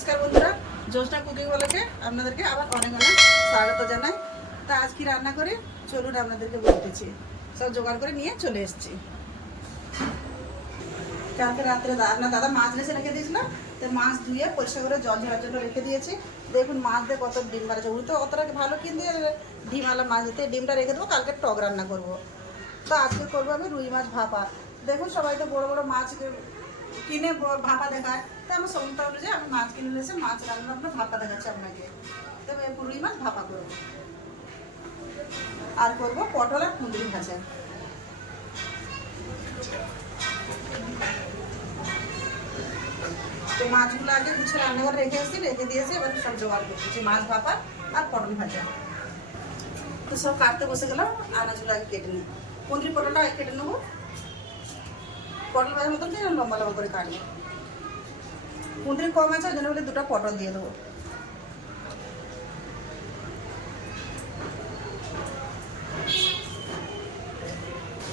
নমস্কার বন্ধুরা, জ্যোৎস্না কুকিং বলাকে আপনাদেরকে আবার অনেক অনেক স্বাগত জানাই। তা আজ কি রান্না করে? চলুন আপনাদেরকে বলতেছি। সব জোগাড় করে নিয়ে চলে এসেছি। কালকে রাত্রে আপনার দাদা মাছ রেখে রেখে দিয়েছিল। তো মাছ ধুয়ে পরিষ্কার করে জল ঝরার জন্য রেখে দিয়েছি। দেখুন, মাছ দিয়ে কত ডিম মারেছে উনি তো অতটা ভালো কিনতে ডিম আলা মাছ দিতে ডিমটা রেখে দেবো, কালকে টক রান্না করব। তো আজকে করব আমি রুই মাছ ভাপা। দেখুন, সবাই তো বড় বড় মাছ কিনে ভাপা দেখায়। তো আমার সমতা অনুযায়ী আমি মাছ কিনে নিয়েছি মাছ রান্না আপনার ভাপা দেখাচ্ছি আপনাকে। তো আমি রুই মাছ ভাপা করব। আর করব পটল আর কুঁদরি ভাজা। তো মাছগুলো আগে গুছিয়ে রান্নাঘরে রেখে এসেছি, রেখে দিয়েছি এবার সব জোগাড় করতেছি মাছ ভাপা আর পটল ভাজা। তো সব কাটতে বসে গেলাম, আনাজগুলো আগে কেটে নিই। কুঁদরি পটলটা আগে কেটে নেব। পটল ভাজার মতন লম্বা লম্বা করে কাটবো। কুঁদরি কম আছে ওই জন্য বলে দুটো পটল দিয়ে দেবো।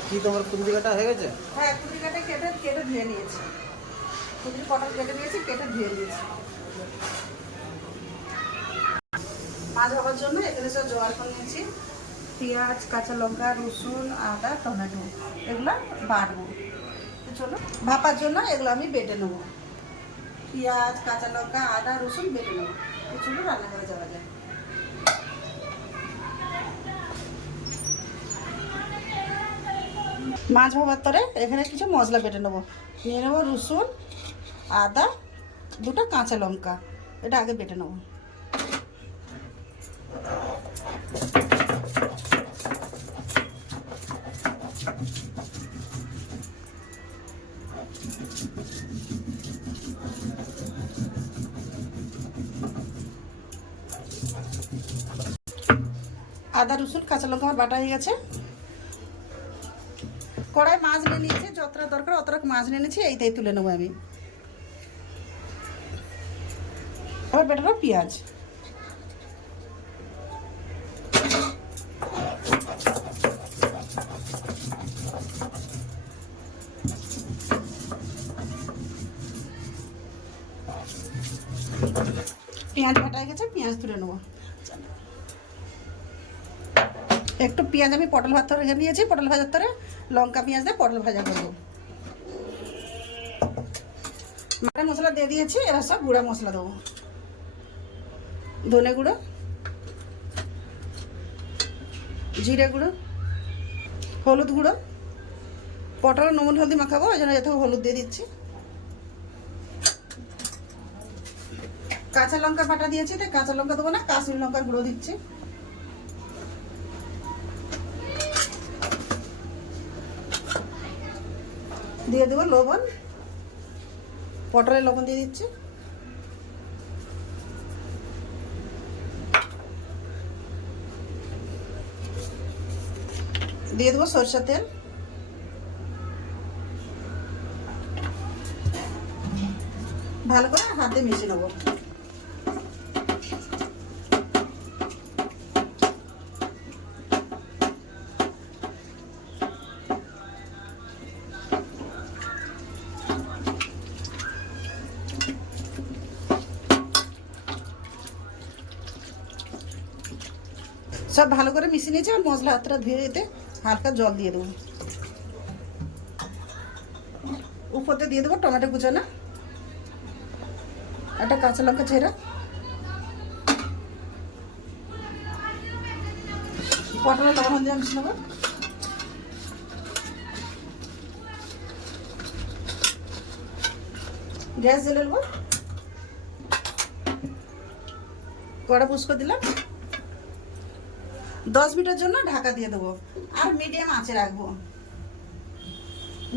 কি তোমার কুন্দি কাটা হয়ে গেছে? হ্যাঁ কুঁদরি কাটে কেটে কেটে ধুয়ে নিয়েছি। কুঁদরি পটল কেটে নিয়েছি কেটে ধুয়ে নিয়েছি। মাছ হওয়ার জন্য এখানে সব জোয়ার করে নিয়েছি। পেঁয়াজ কাঁচা লঙ্কা রসুন আদা টমেটো এগুলো বাটবো। চলো ভাপার জন্য এগুলো আমি বেটে নেব। পেঁয়াজ, কাঁচা লঙ্কা, আদা, রসুন বেটে নেব। তো রান্না করে যাওয়া যায়। মাছ ভাবার তরে এখানে কিছু মশলা বেটে নেব। নিয়ে নেব রসুন, আদা, দুটো কাঁচা লঙ্কা। এটা আগে বেটে নেব। আদা, রসুন, কাঁচা লঙ্কা আমার বাটা হয়ে গেছে। কড়াই মাছ নিয়ে নিয়েছি, যতটা দরকার অতটা মাছ নিয়ে নিয়েছি, এইটাই তুলে নেব আমি। আবার বেটারো পেঁয়াজ। পেঁয়াজ বাটা গেছে, পেঁয়াজ তুলে নেব। একটু পেঁয়াজ আমি পটল ভাত রেখে নিয়েছি, পটল ভাজার তরে লঙ্কা, পেঁয়াজ দিয়ে পটল ভাজা করব। মাটা মশলা দিয়ে দিয়েছি, এবার সব গুঁড়া মশলা দেবো। ধনে গুঁড়ো, জিরে গুঁড়ো, হলুদ গুঁড়ো, পটল নুন হলদি মাখাবো, ওই জন্য এত হলুদ দিয়ে দিচ্ছি। কাঁচা লঙ্কা বাটা দিয়েছি, তাই কাঁচা লঙ্কা দেবো না, কাশ্মীর লঙ্কা গুঁড়ো দিচ্ছি। দিয়ে দেবো লবণ। পটলের লবণ দিয়ে দিচ্ছি। দিয়ে দেবো সরষের তেল। ভালো করে হাতে মিশিয়ে নেব। সব ভালো করে মিশিয়ে নিয়েছি, আর মশলা হাতটা ধুয়ে এতে হালকা জল দিয়ে দেবো। উপরতে দিয়ে দেবো টমেটো কুচানো, একটা কাঁচা লঙ্কা ছেঁড়া। পটলের লবণ দিয়ে নেব? গ্যাস জ্বেলে নেব। কড়া পুষ্ক দিলাম। দশ মিনিটের জন্য ঢাকা দিয়ে দেবো। আর মিডিয়াম আঁচে রাখব।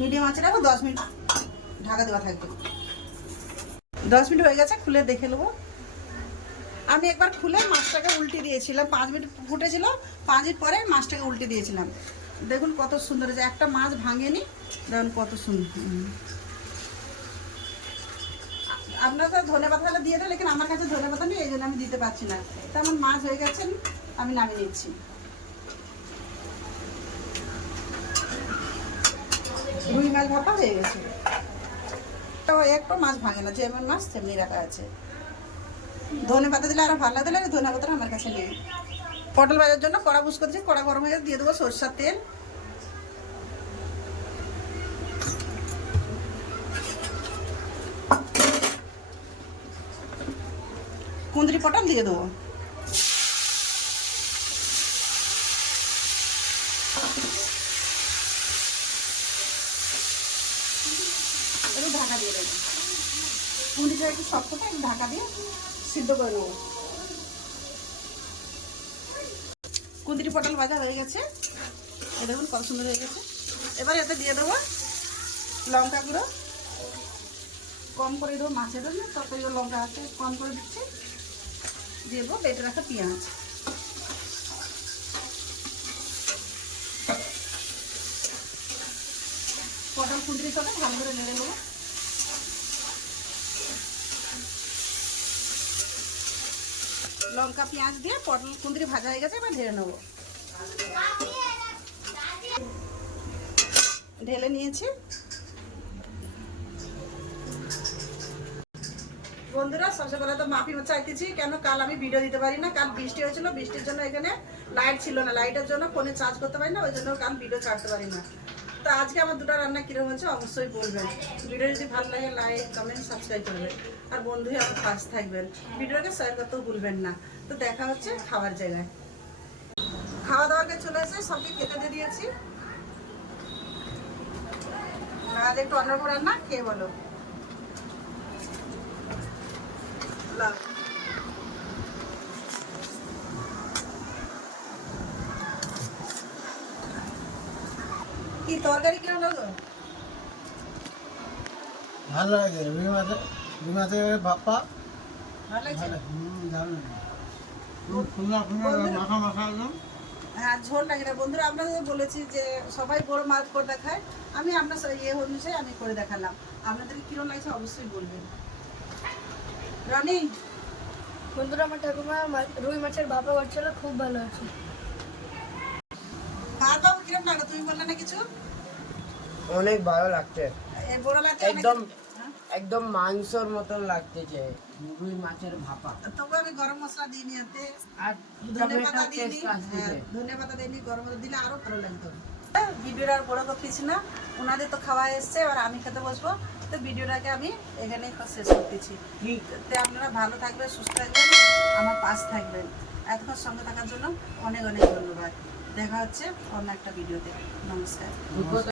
মিডিয়াম আঁচে রাখব, দশ মিনিট ঢাকা দেওয়া থাকবে। দশ মিনিট হয়ে গেছে, খুলে দেখে নেব। আমি একবার খুলে মাছটাকে উল্টে দিয়েছিলাম, পাঁচ মিনিট ফুটেছিল, পাঁচ মিনিট পরে মাছটাকে উল্টে দিয়েছিলাম। দেখুন কত সুন্দর হয়েছে, একটা মাছ ভাঙেনি, দেখুন কত সুন্দর। আপনারা তো ধনে পাতাটা দিয়ে দেন লেকিন আমার কাছে ধনে পাতা নেই, এই জন্য আমি দিতে পারছি না। তেমন মাছ হয়ে গেছে। আমি নামিয়ে নিচ্ছি। রুই মাছ ভাপা হয়ে গেছে। তো একটু মাছ ভাঙে না, যেমন মাছ তেমনি রাখা আছে। ধনে পাতা দিলে আরও ভালো দিলে ধনে পাতা আমার কাছে নেই। পটল ভাজার জন্য কড়া বুস করছি কড়া গরম হয়ে দিয়ে দেবো সরষার তেল। কুঁদরি পটল দিয়ে দেবো। একটু ঢাকা দিয়ে দেবো। কুঁদরিটা একটু শক্তটা একটু ঢাকা দিয়ে সিদ্ধ করে নেব। কুঁদরি পটল ভাজা হয়ে গেছে। এ দেখুন কত সুন্দর হয়ে গেছে। এবার এতে দিয়ে দেবো লঙ্কা গুঁড়ো। কম করে দেবো মাছের জন্য তরকারি লঙ্কা আছে, কম করে দিচ্ছি। দিয়ে দেবো বেটে রাখা পেঁয়াজ। কুঁদরির সাথে ভালো করে নেড়ে নেব। লঙ্কা, পেঁয়াজ দিয়ে পটল কুঁদরি ভাজা হয়ে গেছে, এবার ঢেলে নেব। ঢেলে নিয়েছি। বন্ধুরা সবচেয়ে বলে তো মাফি চাইতেছি কেন? কাল আমি ভিডিও দিতে পারি না। কাল বৃষ্টি হয়েছিল, বৃষ্টির জন্য এখানে লাইট ছিল না। লাইটের জন্য ফোনে চার্জ করতে পারি না, ওই জন্য কাল ভিডিও ছাড়তে পারি না। তো আজকে আমার দুটো রান্না কীরকম হচ্ছে অবশ্যই বলবেন। ভিডিও যদি ভালো লাগে লাইক কমেন্ট সাবস্ক্রাইব করবেন। আর বন্ধু আমার পাশে থাকবেন। ভিডিওটাকে শেয়ার করতেও ভুলবেন না। তো দেখা হচ্ছে খাবার জায়গায়। খাওয়া দাওয়াকে চলে এসে সবকে খেতে দিয়ে দিয়েছি। আর একটু অন্যরকম রান্না খেয়ে বলো। লাভ। কি তরকারি কেন লাগো ভালো লাগে রুই মাছে রুই মাছে বাপ্পা ভালো লাগছে? দারুণ খুব সুন্দর সুন্দর মাখা মাখা একদম। হ্যাঁ ঝোল লাগে না। বন্ধুরা আপনাদের বলেছি যে সবাই বড় মাছ করে দেখায়। আমি আপনার ইয়ে অনুযায়ী আমি করে দেখালাম। আপনাদের কিরম লাগছে অবশ্যই বলবেন। রনি? বন্ধুরা আমার ঠাকুমা রুই মাছের ভাপা করছিল খুব ভালো আছে লাগল? তুমি বললে না কিছু? অনেক ভালো লাগছে। একদম হ্যাঁ? একদম মাংসর মতন লাগতেছে রুই মাছের ভাপা। তবু আমি গরম মশলা দিই নি এতে আর ধনে পাতা হ্যাঁ ধনে পাতা গরম মশলা দিলে আরও ভালো লাগতো। ভিডিওটা আর বড় করতেছি না। ওনাদের তো খাওয়া এসছে এবার আমি খেতে বসবো। তো ভিডিওটাকে আমি এখানে শেষ করতেছি। তো আপনারা ভালো থাকবেন সুস্থ থাকবেন আমার পাশ থাকবেন। এতক্ষণ সঙ্গে থাকার জন্য অনেক অনেক ধন্যবাদ। দেখা হচ্ছে অন্য একটা ভিডিওতে। নমস্কার।